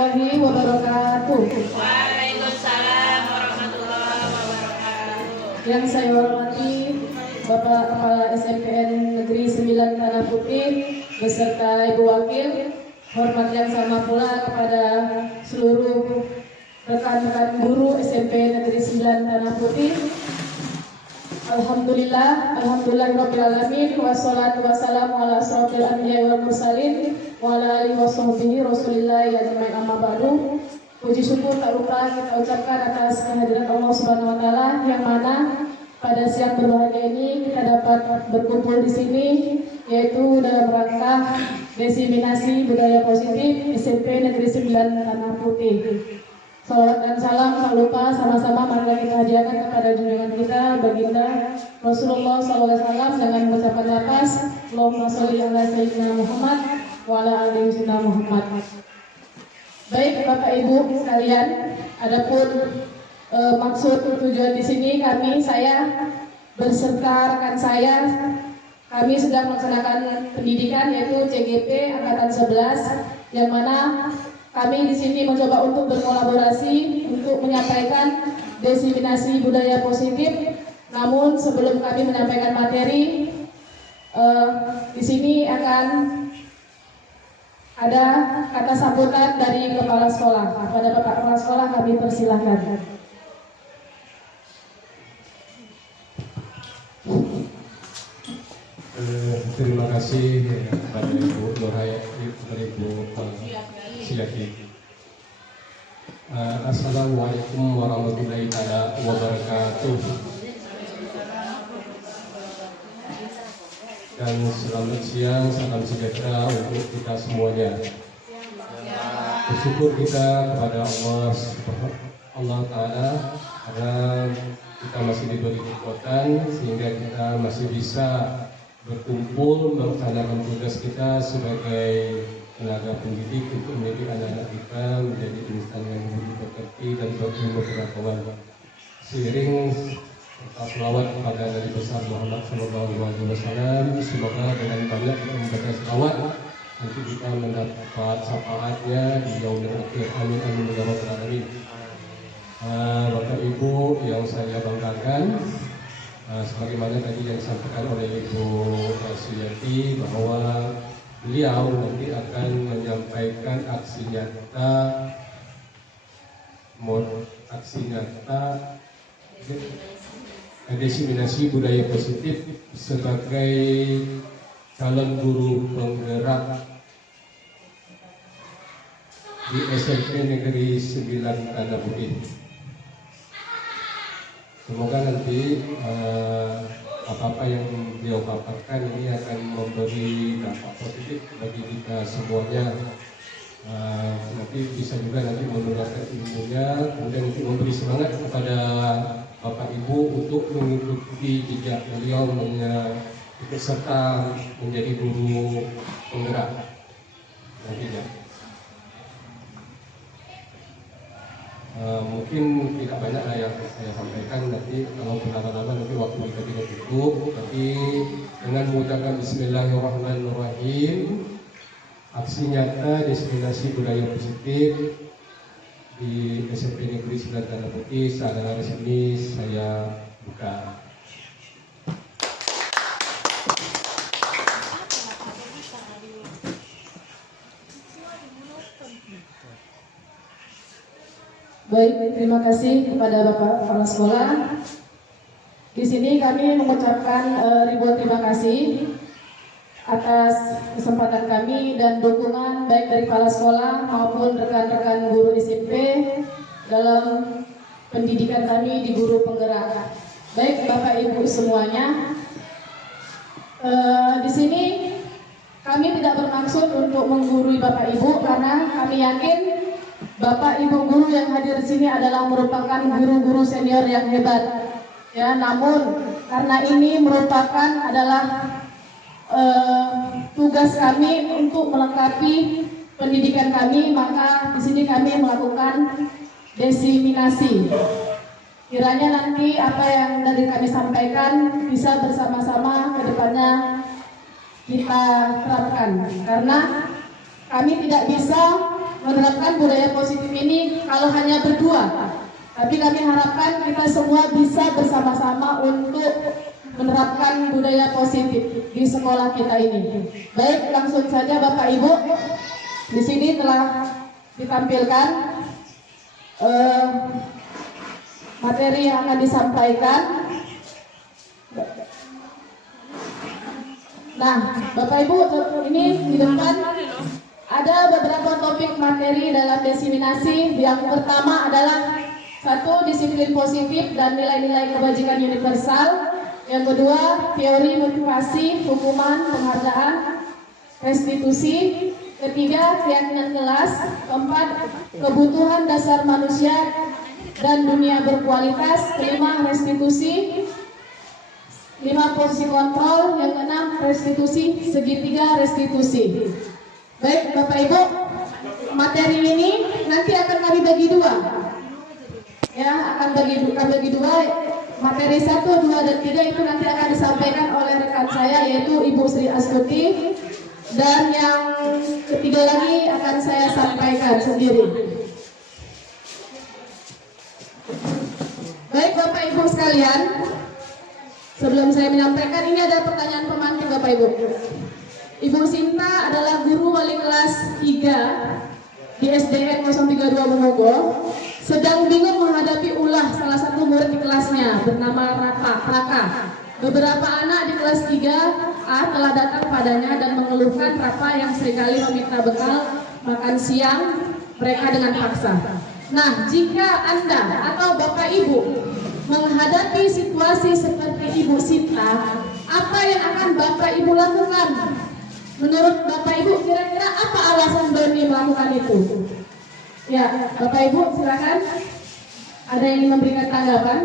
warahmatullahi wabarakatuh. Waalaikumsalam warahmatullahi wabarakatuh. Yang saya hormati Bapak Kepala SMPN Negeri 9 Tanah Putih beserta Ibu Wakil. Hormat yang sama pula kepada seluruh rekan-rekan guru SMP Negeri 9 Tanah Putih. Alhamdulillahirabbil alamin wassalatu wassalamu ala asrofil anbiya'i wal mursalin wa ala alihi washabbihi rasulillahi ajmain amma ba'du. Puji syukur tak lupa kita ucapkan atas kehadiran Allah Subhanahu wa taala yang mana pada siang berbahagia ini kita dapat berkumpul di sini yaitu dalam rangka diseminasi budaya positif SMP Negeri 9 Tanah Putih. Salawat dan salam tak lupa sama-sama marilah kita hadiahkan kepada junjungan kita baginda Rasulullah SAW dengan mengucapkan lafaz Allahumma sholli ala sayyidina Muhammad wa ala ali sayyidina Muhammad. Baik Bapak Ibu sekalian, adapun maksud tujuan di sini saya berserta rekan saya kami sedang melaksanakan pendidikan yaitu CGP angkatan 11 yang mana kami di sini mencoba untuk berkolaborasi untuk menyampaikan diseminasi budaya positif. Namun sebelum kami menyampaikan materi, di sini akan ada kata sambutan dari kepala sekolah. Kepada Bapak Kepala Sekolah kami persilahkan. Terima kasih kepada Ibu Nurhayati, Ibu Siaki. Assalamualaikum warahmatullahi wabarakatuh. Dan selamat siang, salam sejahtera untuk kita semuanya. Bersyukur kita kepada Allah Ta'ala karena kita masih diberi kekuatan sehingga kita masih bisa berkumpul melaksanakan tugas kita sebagai tenaga pendidik untuk mendidik anak-anak kita menjadi insan yang budi pekerti dan berilmu pengetahuan. Seiring serta selawat kepada Nabi besar Muhammad SAW, semoga dengan banyak membaca selawat nanti kita mendapat syafaatnya di yaumil akhir. Amin amin ya rabbal alamin. Bapak Ibu yang saya banggakan, sebagaimana tadi yang disampaikan oleh Ibu Suyati bahwa beliau nanti akan menyampaikan aksi nyata diseminasi budaya positif sebagai calon guru penggerak di SMP Negeri 9 Tanah Putih. Semoga nanti apa-apa yang beliau paparkan ini akan memberi dampak positif bagi kita semuanya. Nanti bisa juga nanti menularkan ilmunya, kemudian nanti memberi semangat kepada Bapak Ibu untuk mengikuti jejak beliau ikut serta menjadi guru penggerak nantinya. Mungkin tidak banyak yang saya sampaikan, nanti kalau berlama-lama nanti waktu kita tidak cukup, tapi dengan mengucapkan Bismillahirrahmanirrahim, aksi nyata diseminasi budaya positif di SMP Negeri 9 Tanah Putih secara resmi saya buka. Baik, terima kasih kepada Bapak Kepala Sekolah. Di sini kami mengucapkan ribuan terima kasih atas kesempatan kami dan dukungan baik dari kepala sekolah maupun rekan-rekan guru SMP dalam pendidikan kami di guru penggerak. Baik Bapak Ibu semuanya, di sini kami tidak bermaksud untuk menggurui Bapak Ibu karena kami yakin Bapak Ibu guru yang hadir di sini adalah merupakan guru-guru senior yang hebat. Ya, namun karena ini merupakan adalah tugas kami untuk melengkapi pendidikan kami, maka di sini kami melakukan diseminasi. Kiranya nanti apa yang dari kami sampaikan bisa bersama-sama ke depannya kita terapkan, karena kami tidak bisa menerapkan budaya positif ini kalau hanya berdua, tapi kami harapkan kita semua bisa bersama-sama untuk menerapkan budaya positif di sekolah kita ini. Baik, langsung saja Bapak Ibu, di sini telah ditampilkan materi yang akan disampaikan. Nah, Bapak Ibu, ini di depan ada beberapa topik materi dalam diseminasi. Yang pertama adalah 1. Disiplin positif dan nilai-nilai kebajikan universal. Yang kedua, teori motivasi, hukuman, penghargaan, restitusi. Ketiga, keyakinan kelas. Keempat, kebutuhan dasar manusia dan dunia berkualitas. Kelima, restitusi. 5, porsi kontrol. Yang keenam, restitusi, segitiga restitusi. Baik, Bapak Ibu, materi ini nanti akan kami bagi dua. Ya, akan bagi dua. Materi 1, 2, dan 3 itu nanti akan disampaikan oleh rekan saya, yaitu Ibu Sri Astuti. Dan yang ketiga lagi akan saya sampaikan sendiri. Baik, Bapak Ibu sekalian, sebelum saya menyampaikan, ini ada pertanyaan pemantik Bapak Ibu. Ibu Sinta adalah guru wali kelas 3 di SDN 032 Momogo, sedang bingung menghadapi ulah salah satu murid di kelasnya bernama Raka. Beberapa anak di kelas 3A telah datang padanya dan mengeluhkan Raka yang seringkali meminta bekal makan siang mereka dengan paksa. Nah, jika Anda atau Bapak Ibu menghadapi situasi seperti Ibu Sinta, apa yang akan Bapak Ibu lakukan? Menurut Bapak Ibu, kira-kira apa alasan Doni melakukan itu? Ya, Bapak Ibu silakan. Ada yang ingin memberikan tanggapan?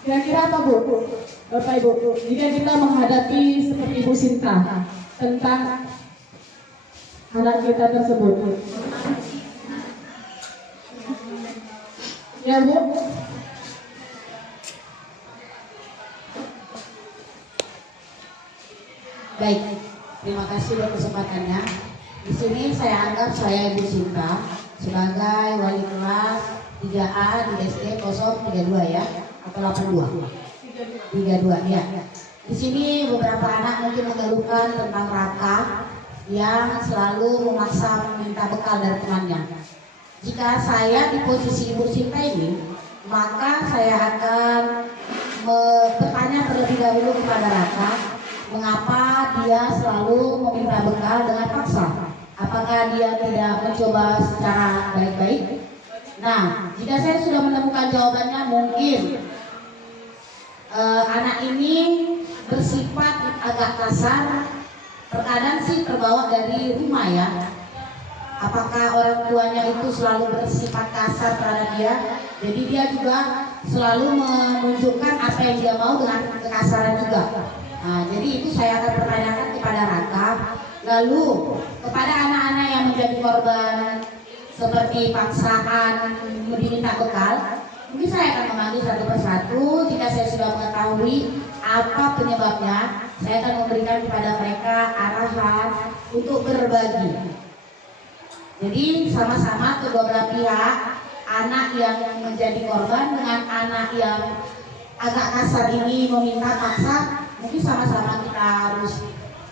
Kira-kira apa Bu? Bapak Ibu, jika kita menghadapi seperti Ibu Sinta tentang anak kita tersebut. Ya Bu. Baik, terima kasih buat kesempatannya. Di sini saya anggap saya Ibu Sinta sebagai wali kelas 3A di SD 032 ya, atau 82. 32 ya. Di sini beberapa anak mungkin mengeluhkan tentang Raka yang selalu memaksa meminta bekal dari temannya. Jika saya di posisi Ibu Sinta ini, maka saya akan bertanya terlebih dahulu kepada Raka, mengapa dia selalu meminta bekal dengan paksa? Apakah dia tidak mencoba secara baik-baik? Nah, jika saya sudah menemukan jawabannya, mungkin anak ini bersifat agak kasar. Terkadang sih terbawa dari rumah ya. Apakah orang tuanya itu selalu bersifat kasar terhadap dia? Jadi dia juga selalu menunjukkan apa yang dia mau dengan kekasaran juga. Nah, jadi itu saya akan pertanyakan kepada Raka. Lalu kepada anak-anak yang menjadi korban seperti paksaan diminta bekal, mungkin saya akan memanggil satu persatu. Jika saya sudah mengetahui apa penyebabnya, saya akan memberikan kepada mereka arahan untuk berbagi. Jadi sama-sama kedua belah pihak, anak yang menjadi korban dengan anak yang agak kasar ini meminta paksa, mungkin sama-sama kita harus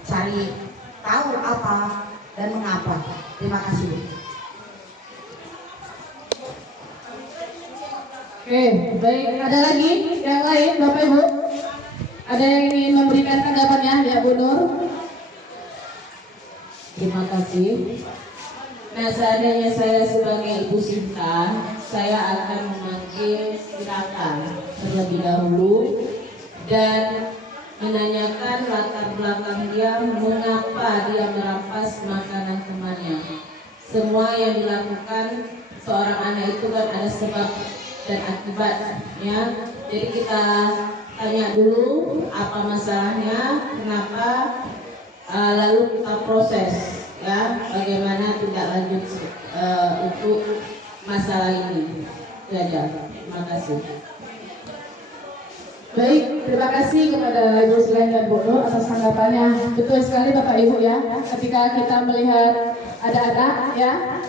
cari tahu apa dan mengapa. Terima kasih. Oke, baik. Ada lagi yang lain, Bapak Ibu? Ada yang ingin memberikan tanggapannya, ya Bu Nur? Terima kasih. Nah, seandainya saya sebagai Ibu Sinta, saya akan memanggil Raka terlebih dahulu dan menanyakan latar belakang dia, mengapa dia merampas makanan temannya. Semua yang dilakukan seorang anak itu kan ada sebab dan akibatnya. Jadi kita tanya dulu apa masalahnya, kenapa, lalu kita proses ya bagaimana tindak lanjut untuk masalah ini. Itu aja. Terima kasih. Baik, terima kasih kepada Ibu Sulaim dan Bu Nur atas tanggapannya. Betul sekali Bapak Ibu ya, ketika kita melihat ada anak ya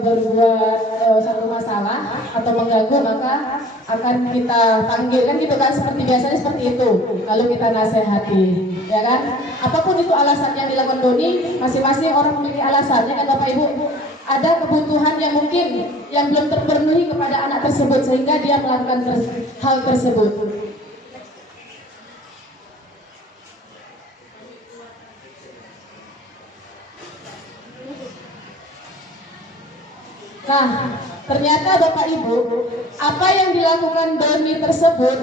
berbuat satu masalah atau mengganggu, maka akan kita panggil kan gitu kan, seperti biasanya seperti itu. Lalu kita nasihati, ya kan? Apapun itu alasan yang dilakukan Doni, masing-masing orang memiliki alasannya kan Bapak Ibu. Ada kebutuhan yang mungkin yang belum terpenuhi kepada anak tersebut sehingga dia melakukan hal tersebut. Nah, ternyata Bapak Ibu, apa yang dilakukan Doni tersebut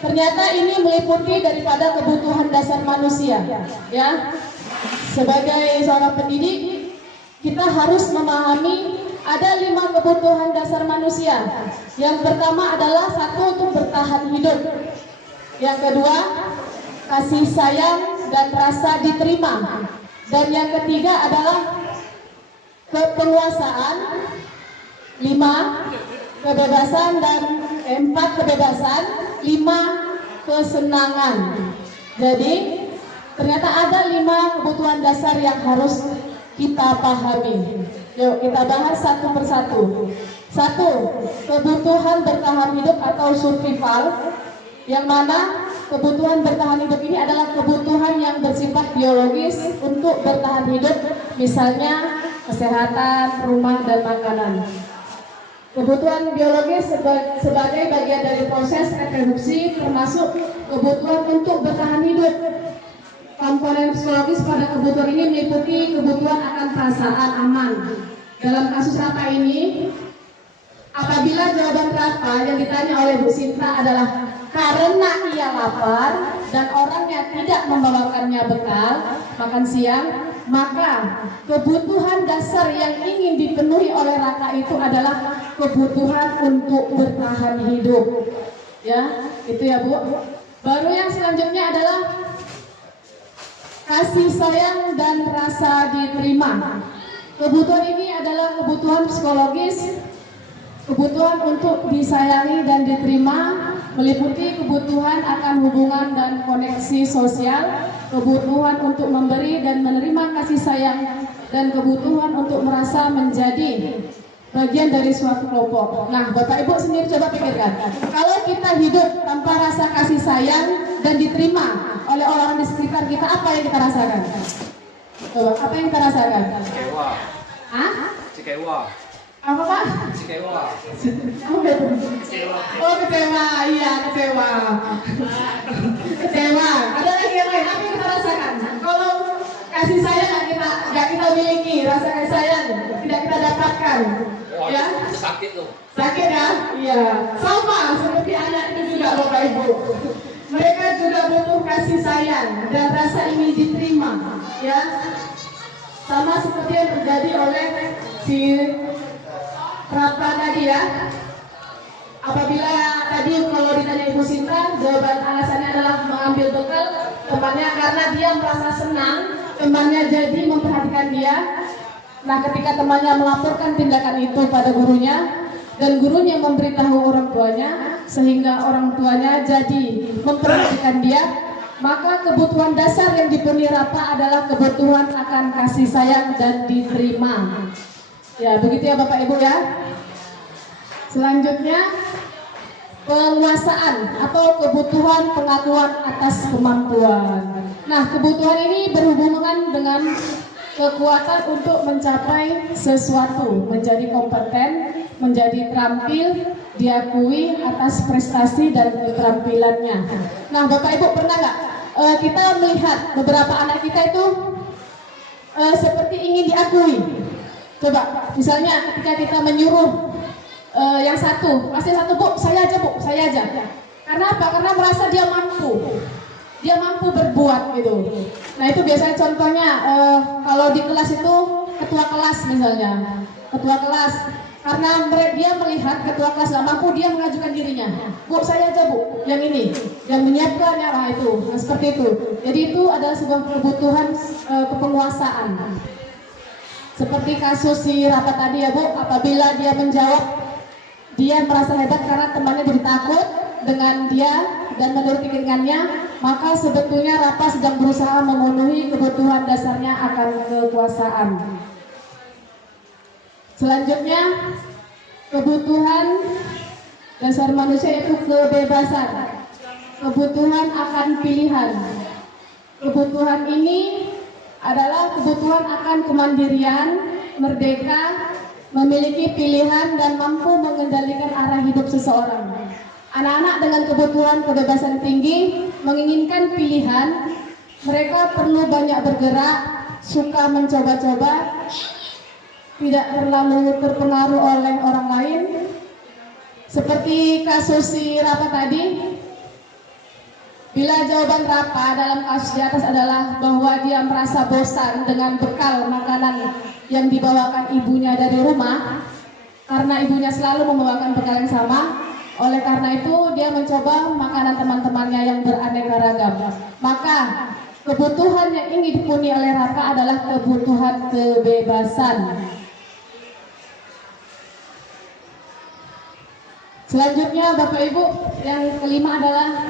ternyata ini meliputi daripada kebutuhan dasar manusia, ya. Sebagai seorang pendidik, kita harus memahami ada 5 kebutuhan dasar manusia. Yang pertama adalah 1 untuk bertahan hidup. Yang kedua, kasih sayang dan rasa diterima. Dan yang ketiga adalah penguasaan, 5 kebebasan, dan 4 kebebasan, 5 kesenangan. Jadi ternyata ada 5 kebutuhan dasar yang harus kita pahami. Yuk kita bahas satu persatu. 1, kebutuhan bertahan hidup atau survival, yang mana kebutuhan bertahan hidup ini adalah kebutuhan yang bersifat biologis untuk bertahan hidup, misalnya kesehatan, rumah, dan makanan. Kebutuhan biologis sebagai bagian dari proses reproduksi, termasuk kebutuhan untuk bertahan hidup. Komponen psikologis pada kebutuhan ini meliputi kebutuhan akan perasaan aman. Dalam kasus Rafa ini, apabila jawaban Rafa yang ditanya oleh Bu Sinta adalah karena ia lapar dan orangnya tidak membawakannya bekal makan siang, maka kebutuhan dasar yang ingin dipenuhi oleh Raka itu adalah kebutuhan untuk bertahan hidup. Ya, itu ya Bu. Baru yang selanjutnya adalah kasih sayang dan rasa diterima. Kebutuhan ini adalah kebutuhan psikologis, kebutuhan untuk disayangi dan diterima, meliputi kebutuhan akan hubungan dan koneksi sosial, kebutuhan untuk memberi dan menerima kasih sayang, dan kebutuhan untuk merasa menjadi bagian dari suatu kelompok. Nah, Bapak Ibu sendiri coba pikirkan, kalau kita hidup tanpa rasa kasih sayang dan diterima oleh orang di sekitar kita, apa yang kita rasakan? Coba, apa yang kita rasakan? Kecewa. Hah? Kecewa. Apa Pak? Kecewa. Oh, kecewa, iya kecewa. Kecewa. Ada lagi yang lain? Apa yang kita rasakan? Kalau kasih sayang nggak kita miliki, rasa kasih sayang tidak kita dapatkan, ya? Sakit loh. Sakit ya? Iya. Sama seperti anak itu juga Bapak Ibu. Mereka juga butuh kasih sayang dan rasa ingin diterima, ya. Sama seperti yang terjadi oleh si Rafa tadi ya. Apabila tadi kalau ditanya Ibu Sinta, jawaban alasannya adalah mengambil bekal temannya karena dia merasa senang temannya jadi memperhatikan dia. Nah, ketika temannya melaporkan tindakan itu pada gurunya dan gurunya memberitahu orang tuanya sehingga orang tuanya jadi memperhatikan dia, maka kebutuhan dasar yang dipenuhi Rafa adalah kebutuhan akan kasih sayang dan diterima. Ya, begitu ya Bapak Ibu ya. Selanjutnya, penguasaan atau kebutuhan pengakuan atas kemampuan. Nah, kebutuhan ini berhubungan dengan kekuatan untuk mencapai sesuatu, menjadi kompeten, menjadi terampil, diakui atas prestasi dan keterampilannya. Nah, Bapak Ibu pernah nggak kita melihat beberapa anak kita itu seperti ingin diakui? Coba, misalnya ketika kita menyuruh yang satu, masih satu Bu, saya aja Bu, saya aja. Karena apa? Karena merasa dia mampu berbuat gitu. Nah, itu biasanya contohnya kalau di kelas itu ketua kelas misalnya, ketua kelas. Karena dia melihat ketua kelas nggak mampu, dia mengajukan dirinya. Bu, saya aja Bu, yang ini, yang menyiapkan ya, itu. Nah, seperti itu. Jadi itu adalah sebuah kebutuhan kepenguasaan. Seperti kasus si Rafa tadi ya Bu, apabila dia menjawab, dia merasa hebat karena temannya jadi takut, dengan dia dan menuruti keinginannya, maka sebetulnya Rapa sedang berusaha memenuhi kebutuhan dasarnya akan kekuasaan. Selanjutnya, kebutuhan dasar manusia yaitu kebebasan, kebutuhan akan pilihan. Kebutuhan ini adalah kebutuhan akan kemandirian, merdeka, memiliki pilihan dan mampu mengendalikan arah hidup seseorang. Anak-anak dengan kebutuhan kebebasan tinggi menginginkan pilihan, mereka perlu banyak bergerak, suka mencoba-coba, tidak terlalu terpengaruh oleh orang lain. Seperti kasus si Rapa tadi, bila jawaban Rapa dalam kasus di atas adalah bahwa dia merasa bosan dengan bekal makanan yang dibawakan ibunya dari rumah, karena ibunya selalu membawakan bekal yang sama, oleh karena itu dia mencoba makanan teman-temannya yang beraneka ragam. Maka kebutuhan yang ingin dipenuhi oleh Rapa adalah kebutuhan kebebasan. Selanjutnya Bapak Ibu, yang kelima adalah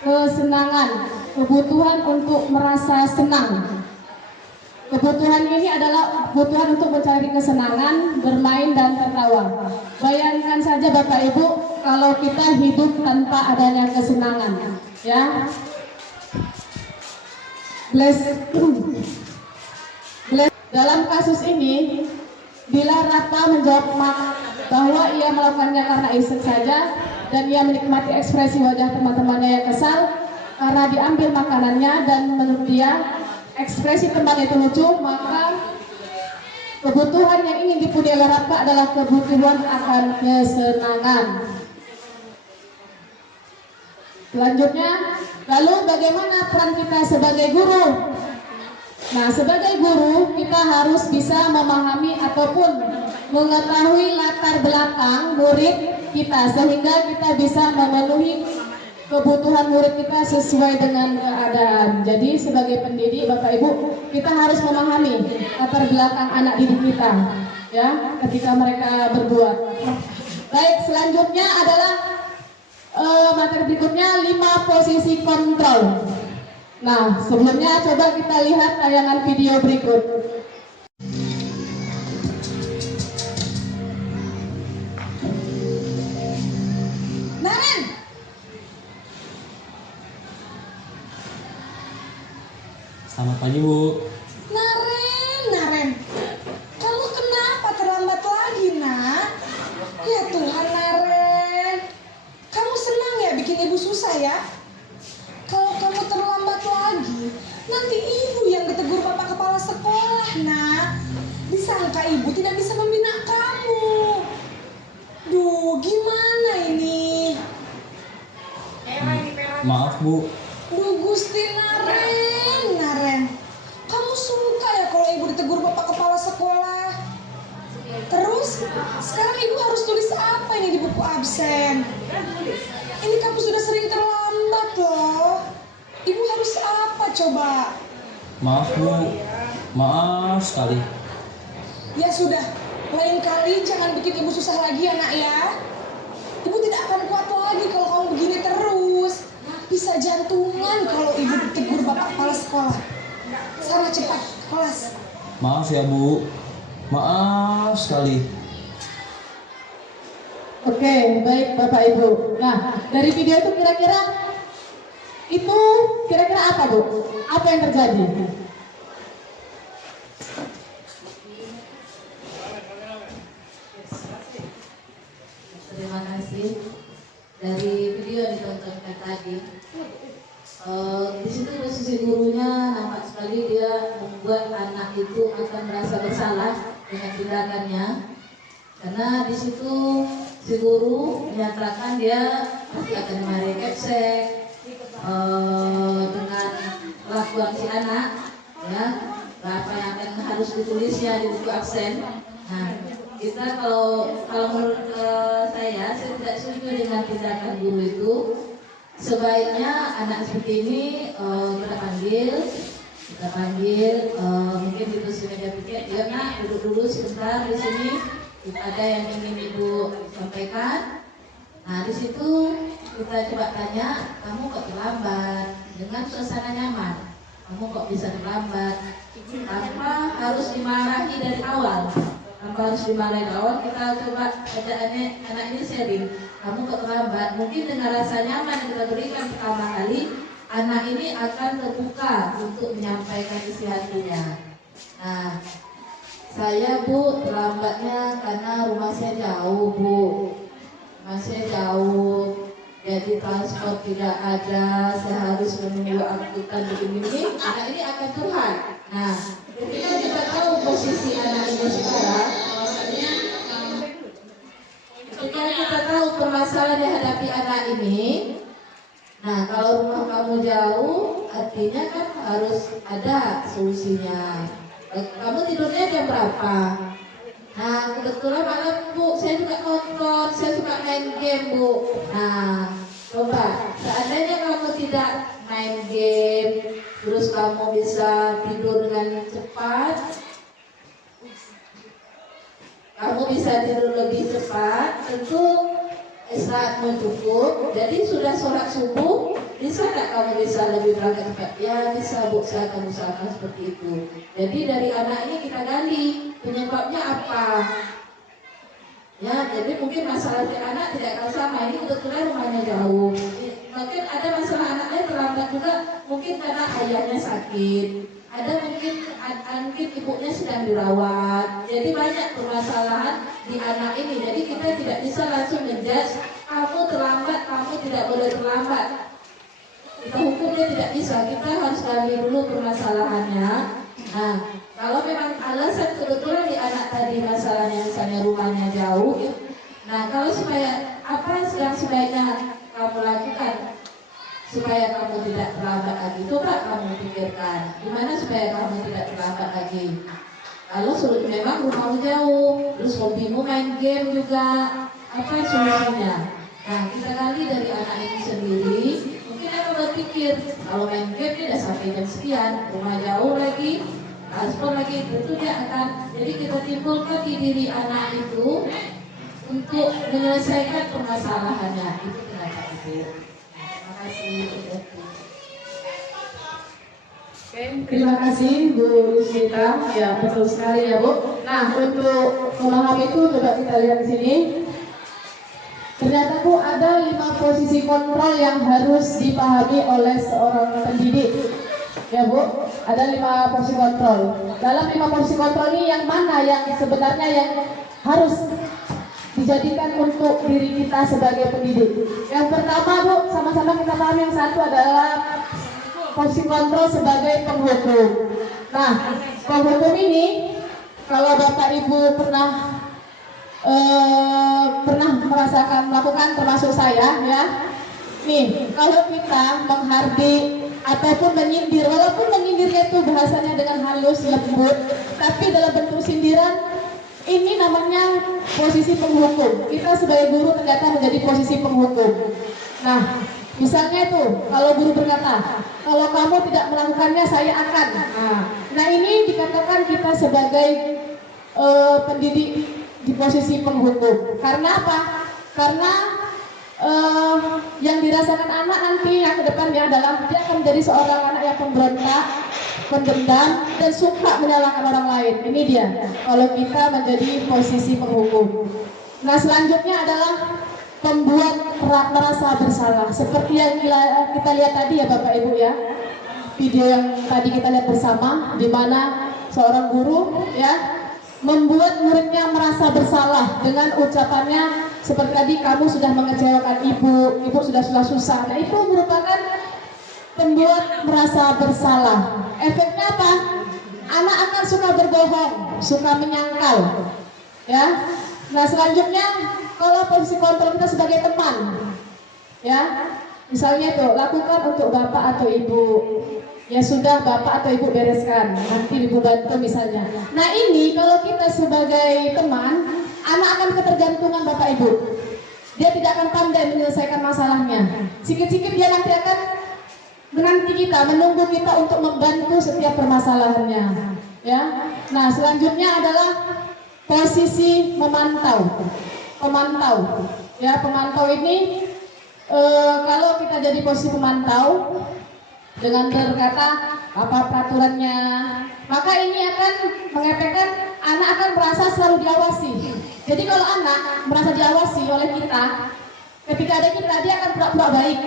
kesenangan, kebutuhan untuk merasa senang. Kebutuhan ini adalah kebutuhan untuk mencari kesenangan, bermain dan tertawa. Bayangkan saja Bapak Ibu kalau kita hidup tanpa adanya kesenangan, ya. Dalam kasus ini, bila Rapa menjawab bahwa ia melakukannya karena iseng saja dan ia menikmati ekspresi wajah teman-temannya yang kesal karena diambil makanannya dan menurut dia ekspresi teman itu lucu, maka kebutuhan yang ingin dipenuhi oleh Rapa adalah kebutuhan akan kesenangan. Selanjutnya, lalu bagaimana peran kita sebagai guru? Nah, sebagai guru kita harus bisa memahami ataupun mengetahui latar belakang murid kita sehingga kita bisa memenuhi kebutuhan murid kita sesuai dengan keadaan. Jadi sebagai pendidik Bapak Ibu, kita harus memahami latar belakang anak didik kita, ya, ketika mereka berbuat. Baik, selanjutnya adalah materi berikutnya 5 posisi kontrol. Nah, sebelumnya coba kita lihat tayangan video berikut. Naren! Selamat pagi, Bu. Naren, kamu kenapa terlambat lagi, nak? Ya Tuhan, Naren, kamu senang ya bikin ibu susah ya? Kalau kamu terlambat lagi, nanti ibu yang ditegur Bapak Kepala Sekolah, nak. Disangka ibu tidak bisa membina kamu. Duh, gimana ini? Maaf, Bu. Duh, Gusti Naren, kamu suka ya kalau ibu ditegur Bapak Kepala Sekolah? Terus, sekarang ibu harus tulis apa ini di buku absen? Ini kamu sudah sering terlambat loh. Ibu harus apa coba? Maaf, Bu. Maaf sekali. Ya sudah, lain kali jangan bikin ibu susah lagi ya, nak ya. Ibu tidak akan kuat lagi kalau kamu begini terus. Bisa jantungan kalau ibu ditegur Bapak Kepala Sekolah. Sana cepat kelas. Maaf ya, Bu. Maaf sekali. Oke, baik Bapak Ibu. Nah, dari video itu kira-kira apa, Bu? Apa yang terjadi? Terima kasih. Dari video yang ditontonkan tadi, di situ posisi gurunya nampak sekali dia membuat anak itu akan merasa bersalah dengan tindakannya, karena di situ si guru menyatakan dia pasti akan dimarahi kepsek dengan kelakuan si anak, ya, apa yang akan harus ditulisnya di buku absen. Nah, kita kalau menurut saya tidak setuju dengan tindakan guru itu. Sebaiknya anak seperti ini kita panggil, mungkin ditulis meja piket. Ya, nak, duduk dulu sebentar di sini. Ada yang ingin ibu sampaikan. Nah di situ kita coba tanya, kamu kok terlambat? Dengan suasana nyaman, kamu kok bisa terlambat? Tanpa harus dimarahi dari awal. Kita coba ajak anak ini sharing, kamu kok terlambat? Mungkin dengan rasa nyaman yang kita berikan pertama kali, anak ini akan terbuka untuk menyampaikan isi hatinya. Nah, saya Bu terlambatnya karena rumah saya jauh Bu. Masih jauh, jadi transport tidak ada, saya harus menunggu angkutan begini-begini. Anak ini akan curhat. Nah, ketika kita tahu posisi anak ini sekarang, ketika kita tahu permasalahan yang dihadapi anak ini, nah kalau rumah kamu jauh, artinya kan harus ada solusinya. Kamu tidurnya jam berapa? Nah kebetulan malam Bu, saya juga nonton, saya suka main game Bu. Nah coba, seandainya kamu tidak main game, terus kamu bisa tidur dengan cepat, kamu bisa tidur lebih cepat, tentu saatmu cukup. Jadi sudah sholat subuh, bisa nggak kamu bisa lebih berangkat cepat? Ya bisa Bu, saya akan usahakan seperti itu. Jadi dari anak ini kita gali penyebabnya apa. Ya, jadi mungkin masalah si anak tidak akan sama. Ini kebetulan rumahnya jauh. Mungkin ada masalah anaknya terlambat juga, mungkin karena ayahnya sakit. Ada mungkin ibunya sedang dirawat. Jadi banyak permasalahan di anak ini. Jadi kita tidak bisa langsung menjudge, kamu terlambat, kamu tidak boleh terlambat. Kita hukumnya tidak bisa. Kita harus gali dulu permasalahannya. Nah, kalau memang alasan kebetulan di anak tadi masalahnya misalnya rumahnya jauh, nah kalau supaya apa yang sebaiknya kamu lakukan supaya kamu tidak terlambat lagi, coba kamu pikirkan gimana supaya kamu tidak terlambat lagi. Kalau memang rumahmu jauh, terus hobimu main game juga, apa solusinya? Nah kita gali dari anak ini sendiri. Mungkin aku berpikir kalau main game dia udah sampai jam sekian, rumah jauh lagi, transport lagi, tentu dia akan. Jadi kita timbulkan di diri anak itu untuk menyelesaikan permasalahannya. Itu kenapa itu. Terima kasih. Oke, terima kasih Bu Yusmita. Ya betul sekali ya Bu. Nah untuk memahami itu coba kita lihat di sini. Ternyata Bu ada 5 posisi kontrol yang harus dipahami oleh seorang pendidik. Ya Bu, ada 5 posisi kontrol. Dalam 5 posisi kontrol ini yang mana yang sebenarnya yang harus dijadikan untuk diri kita sebagai pendidik? Yang pertama Bu, sama-sama kita pahami, yang satu adalah posisi kontrol sebagai penghukum. Nah, penghukum ini kalau Bapak Ibu pernah melakukan termasuk saya ya. Nih, kalau kita menghardik ataupun menyindir, walaupun menyindirnya itu bahasanya dengan halus, lembut, tapi dalam bentuk sindiran, ini namanya posisi penghukum. Kita sebagai guru ternyata menjadi posisi penghukum. Nah, misalnya itu, kalau guru berkata, kalau kamu tidak melakukannya, saya akan. Nah ini dikatakan kita sebagai pendidik di posisi penghukum. Karena apa? Karena yang dirasakan anak nanti yang ke depannya adalah dia akan menjadi seorang anak yang pemberontak, pendendam, dan suka menyalahkan orang lain. Ini dia kalau kita menjadi posisi penghukum. Nah selanjutnya adalah pembuat merasa bersalah. Seperti yang kita lihat tadi ya Bapak Ibu ya, video yang tadi kita lihat bersama, di mana seorang guru ya membuat muridnya merasa bersalah dengan ucapannya seperti tadi, kamu sudah mengecewakan ibu sudah susah. Nah itu merupakan pembuat merasa bersalah. Efeknya apa? Anak akan suka berbohong, suka menyangkal ya. Nah selanjutnya kalau posisi kontrol kita sebagai teman ya, misalnya tuh lakukan untuk bapak atau ibu, ya sudah bapak atau ibu bereskan, nanti ibu bantu misalnya. Nah ini kalau kita sebagai teman, anak akan ketergantungan bapak ibu, dia tidak akan pandai menyelesaikan masalahnya. Sikit-sikit dia nanti akan menanti kita, menunggu kita untuk membantu setiap permasalahannya ya. Nah selanjutnya adalah posisi pemantau Ya, pemantau ini kalau kita jadi posisi pemantau dengan berkata apa peraturannya, maka ini akan mengefekkan anak akan merasa selalu diawasi. Jadi kalau anak merasa diawasi oleh kita, ketika ada kita dia akan pura-pura baik.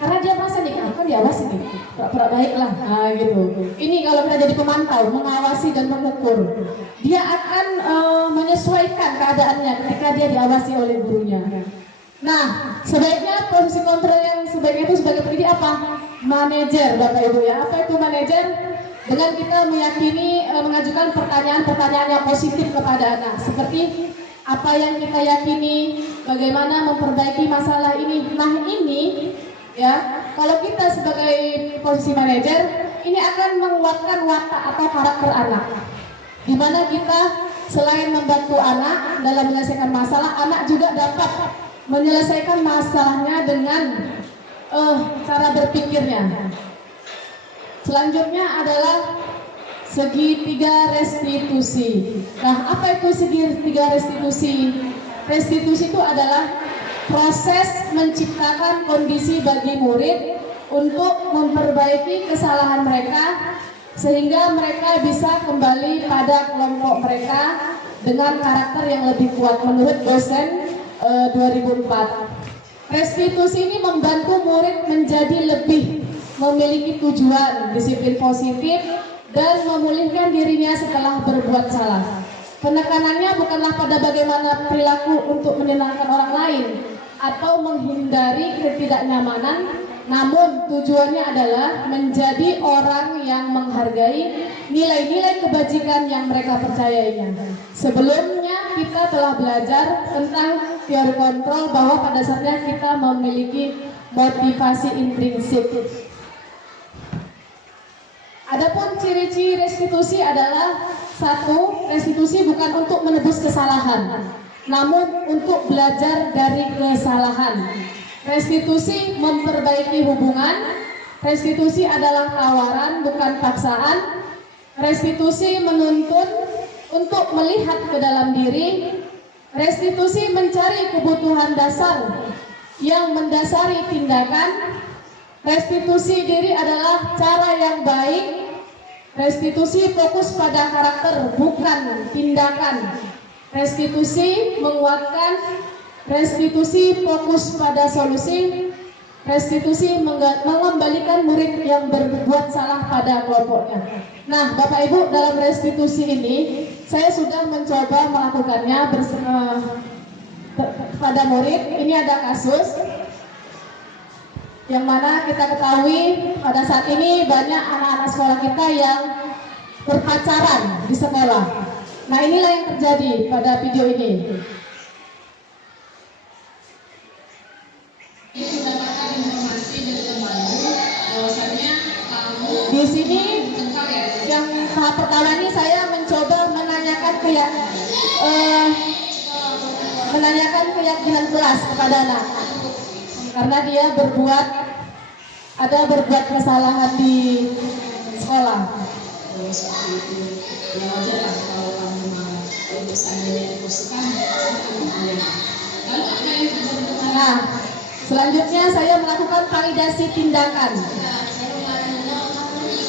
Karena dia merasa nih, kan diawasi nih, pura-pura baik lah, nah gitu. Ini kalau kita jadi pemantau, mengawasi dan mengukur, dia akan menyesuaikan keadaannya ketika dia diawasi oleh gurunya. Nah, sebaiknya posisi kontrol yang sebaiknya itu sebagai pendidik apa? Manajer, Bapak Ibu ya. Apa itu manajer? Dengan kita meyakini, mengajukan pertanyaan-pertanyaan yang positif kepada anak. Seperti apa yang kita yakini, bagaimana memperbaiki masalah ini. Nah ini, ya, kalau kita sebagai posisi manajer, ini akan menguatkan watak atau karakter anak. Di mana kita selain membantu anak dalam menyelesaikan masalah, anak juga dapat menyelesaikan masalahnya dengan cara berpikirnya. Selanjutnya adalah segitiga restitusi. Nah, apa itu segitiga restitusi? Restitusi itu adalah proses menciptakan kondisi bagi murid untuk memperbaiki kesalahan mereka sehingga mereka bisa kembali pada kelompok mereka dengan karakter yang lebih kuat menurut dosen 2004. Restitusi ini membantu murid menjadi lebih memiliki tujuan, disiplin positif, dan memulihkan dirinya setelah berbuat salah. Penekanannya bukanlah pada bagaimana perilaku untuk menyenangkan orang lain atau menghindari ketidaknyamanan, namun tujuannya adalah menjadi orang yang menghargai nilai-nilai kebajikan yang mereka percayainya. Sebelumnya kita telah belajar tentang teori kontrol bahwa pada dasarnya kita memiliki motivasi intrinsik. Adapun ciri-ciri restitusi adalah satu, restitusi bukan untuk menebus kesalahan, namun untuk belajar dari kesalahan. Restitusi memperbaiki hubungan. Restitusi adalah tawaran bukan paksaan. Restitusi menuntun untuk melihat ke dalam diri. Restitusi mencari kebutuhan dasar yang mendasari tindakan. Restitusi diri adalah cara yang baik. Restitusi fokus pada karakter bukan tindakan. Restitusi menguatkan. Restitusi fokus pada solusi. Restitusi mengembalikan murid yang berbuat salah pada kelompoknya. Nah, Bapak Ibu, dalam restitusi ini saya sudah mencoba melakukannya pada murid. Ini ada kasus yang mana kita ketahui pada saat ini banyak anak-anak sekolah kita yang berpacaran di sekolah. Nah, inilah yang terjadi pada video ini. Mendapatkan informasi dari temanmu bahwasannya kamu Di sini yang tahap pertama ini saya mencoba menanyakan keyakinan kelas kepada anak, karena dia berbuat kesalahan di sekolah. seperti itu. Ya wajar lah kalau kamu mau seandainya diposisikan lalu apa yang terjadi? Nah, selanjutnya saya melakukan validasi tindakan.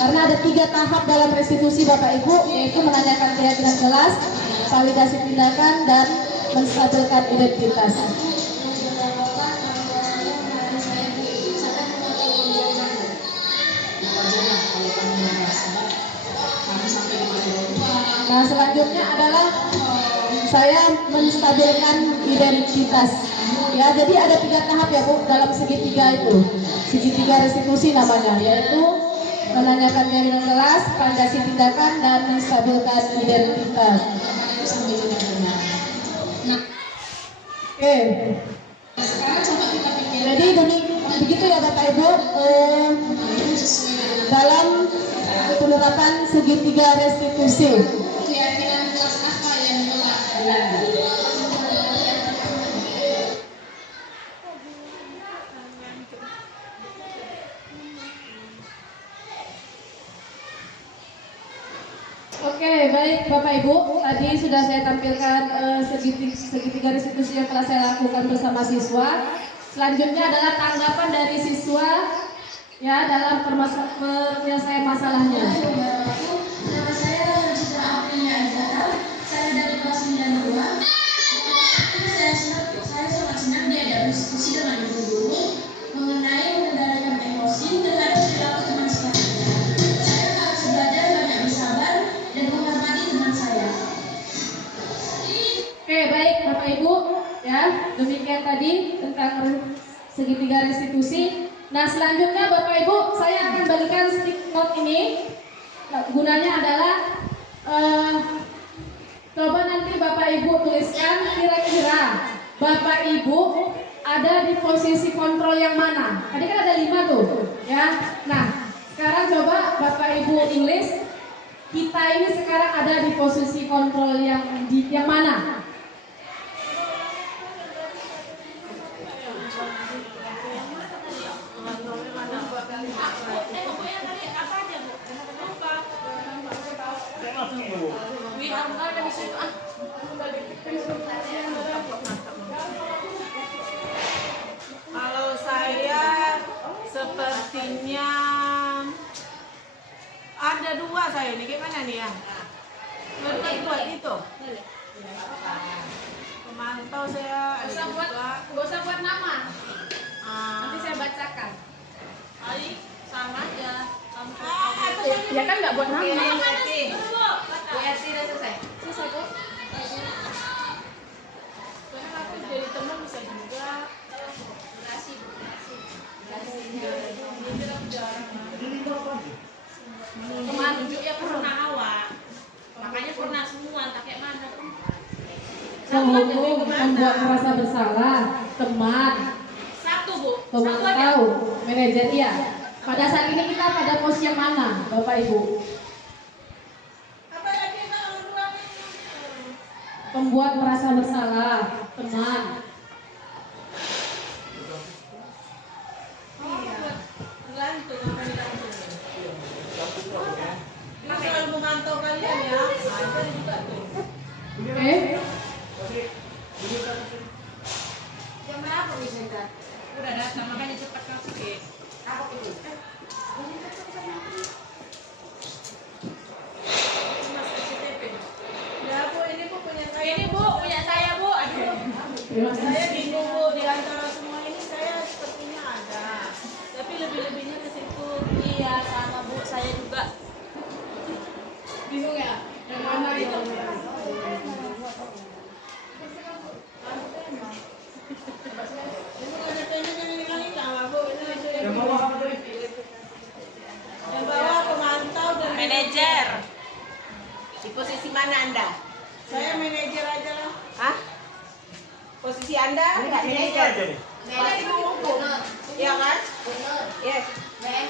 Karena ada 3 tahap dalam restitusi Bapak Ibu, yaitu menanyakan keyakinan kelas, validasi tindakan, dan menstabilkan identitas. Nah, selanjutnya adalah saya menstabilkan identitas. Ya, jadi ada 3 tahap ya Bu dalam segitiga itu. Segitiga restitusi namanya, yaitu menanyakan keyakinan kelas, validasi tindakan, dan menstabilkan identitas. Oke. Jadi begitu ya Bapak Ibu dalam penerapan segitiga restitusi. Keyakinan kelas apa yang telah Oke, baik Bapak Ibu, tadi sudah saya tampilkan segitiga restitusi yang telah saya lakukan bersama siswa. Selanjutnya adalah tanggapan dari siswa ya dalam penyelesaian masalahnya. Nama saya Citra Aprilia Azhar, saya dari kelas 92. Saya sangat senang diajak diskusi dengan ibu guru mengenai mengendalikan emosi dengan perilaku teman sebagainya. Saya harus belajar banyak bersabar dan menghormati teman saya. Oke, baik Bapak Ibu, ya demikian tadi tentang segitiga restitusi. Nah selanjutnya Bapak Ibu, saya akan bagikan stick note ini. Gunanya adalah coba nanti Bapak Ibu tuliskan kira-kira Bapak Ibu ada di posisi kontrol yang mana. Tadi kan ada 5 tuh, ya. Nah sekarang coba Bapak Ibu tulis kita ini sekarang ada di posisi kontrol yang mana. Kalau saya sepertinya ada 2 saya ini, gimana nih ya? Buat itu. Pemantau saya ada juga. Gak usah buat nama. Nanti saya bacakan. Ali sama aja. Ya kan nggak buat nama. Bu Esti udah selesai. Selesai kok. Karena aku jadi teman bisa juga. Teman Ya pernah awak. Makanya pernah semua, tak kayak mana pun. menghukum, membuat merasa bersalah, teman, Satu Bu. pemantau, manajer ya. Pada saat ini kita pada pos yang mana, Bapak Ibu? Apa lagi kalau 2? Pembuat merasa bersalah, teman. Tergantung apa yang dilakukan. Ini selalu memantau kalian ya. Ada juga tuh. Oke. Jam berapa bisa kan? Udah datang makanya cepat kasih ke. Apa itu? Ya Bu, ini Bu punya saya. Ini Bu punya saya Bu. Aduh. Terima Saya kasih. bingung Bu, di antara semua ini saya sepertinya ada. Tapi lebih-lebihnya ke situ. Iya sama Bu, saya juga. Bingung ya? Yang mana itu? Yang bawah pemantau dan Manajer. Di posisi mana Anda? saya manajer aja lah. Hah? Posisi Anda enggak manajer? Pasti menghukum. Iya kan? Yes. Yang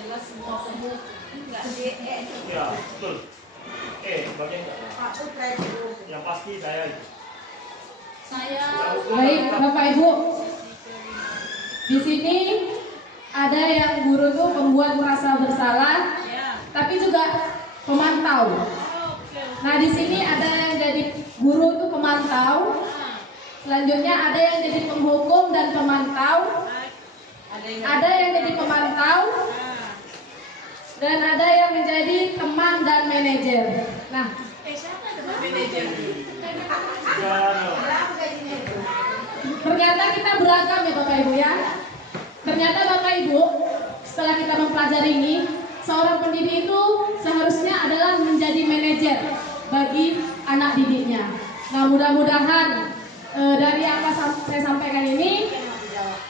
jelas semua semua. Enggak di Ya, betul. Bagian yang pasti saya itu. Saya Baik, Bapak Ibu. Di sini ada yang guru tuh pembuat merasa bersalah, ya. tapi juga pemantau. Nah, di sini ada yang jadi guru tuh pemantau. Selanjutnya ada yang jadi penghukum dan pemantau. Ada yang jadi pemantau. Dan ada yang menjadi teman dan manajer. Nah, ternyata kita beragam ya Bapak Ibu ya. Ternyata Bapak Ibu, setelah kita mempelajari ini, seorang pendidik itu seharusnya adalah menjadi manajer bagi anak didiknya. Nah, mudah-mudahan dari apa saya sampaikan ini,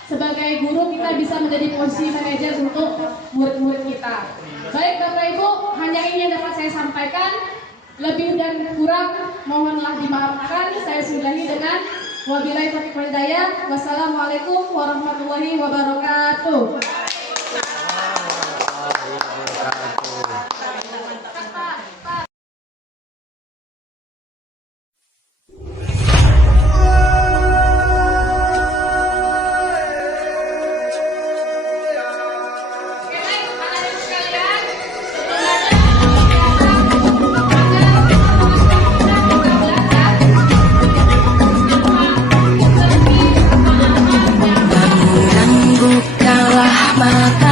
sebagai guru kita bisa menjadi posisi manajer untuk murid-murid kita. Baik Bapak Ibu, hanya ini yang dapat saya sampaikan. Lebih dan kurang mohonlah dimaafkan. Saya sudahi dengan wabillahi taufiq wal hidayah. Wassalamualaikum warahmatullahi wabarakatuh. Oke baik, anak-anak sekalian, setelah mata